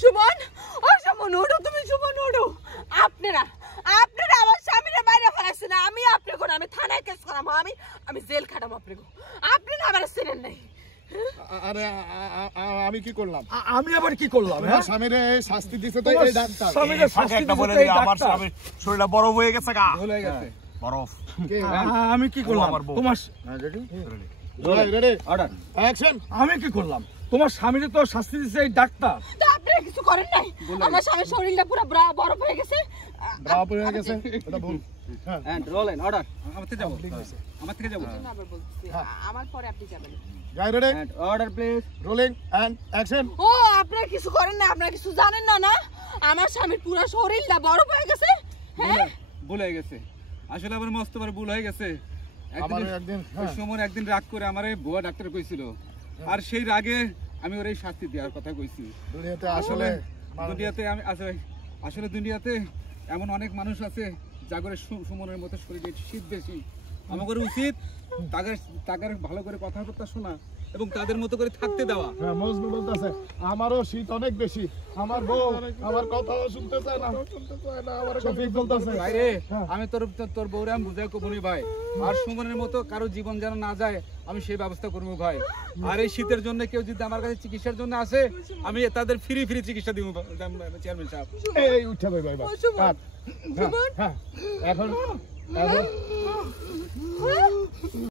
সুমন, ও সুমন ওঠো, তুমি সুমন ওঠো। আপনারা আমার স্বামীরে বাইরে ফেলাইছেন, আমি আপনাকে আমি থানায় কেস করাবো, আমি জেল খাটাবো আপনাকে। আপনি না আমার চেনেন নাই। আরে আমি কি করলাম? আমি আবার কি করলাম? স্বামীরে শাস্তি দিছে তো এই ডাক্তার। স্বামীরে শাস্তি বলে দিছে দিই, আমার স্বামীর শরীরটা বরফ হয়ে গেছে গা। হয়ে গেছে বরফ। আমি কি করলাম? তোমার রেডি অর্ডার অ্যাকশন। আমি কি করলাম? তোমার স্বামীরে তো শাস্তি দিছে এই ডাক্তার। তো আপনারা কিছু করেন নাই? আমার স্বামীর শরীরটা পুরো বরফ হয়ে গেছে। বরফ হয়ে গেছে, এটা ভুল। হ্যাঁ রোল এন্ড অর্ডার। আমার থেকে যাব না আবার বলতেছি, আমার পরে আপনি যাবেন। Guy ready and order please. Rolling and action. ও আপনারা কিছু করেন না, আপনারা কিছু জানেন না না? আমার স্বামীর পুরো শরীরটা বরফ হয়ে গেছে। হ্যাঁ ভুল হয়ে গেছে, আসলে আমার মস্ত বড় ভুল হয়ে গেছে। আমার একদিন ওই সময় একদিন রাগ করে আমারে বুয়া ডাক্তার কইছিল, আর সেই রাগে আমি ওর এই শাস্তি দেওয়ার কথা কইছি। দুনিয়াতে আসলে আসলে দুনিয়াতে এমন অনেক মানুষ আছে যাগরে সুমনের মতো শরীরে শীত বেশি। আমাদের উচিত তাদের ভালো করে কথাবার্তা শোনা এবং তাদের মতো করে থাকতে দেওয়া। হ্যাঁ, মজনু বলতেছে আমারও শীত অনেক বেশি, আমার বউ আমার কথাও শুনতে চায় না, আমার শফিক বলতেছে ভাই রে, আমি তোর বউরে আমি বুঝাই কবনি ভাই, আর সুমনের মতো কারো জীবন যেন না যায় আমি সেই ব্যবস্থা করবো ভাই। আর এই শীতের জন্য কেউ যদি আমার কাছে চিকিৎসার জন্য আসে, আমি তাদের ফ্রি চিকিৎসা দিব চেয়ারম্যান সাহেব। এই উঠে ভাই ভাই এখন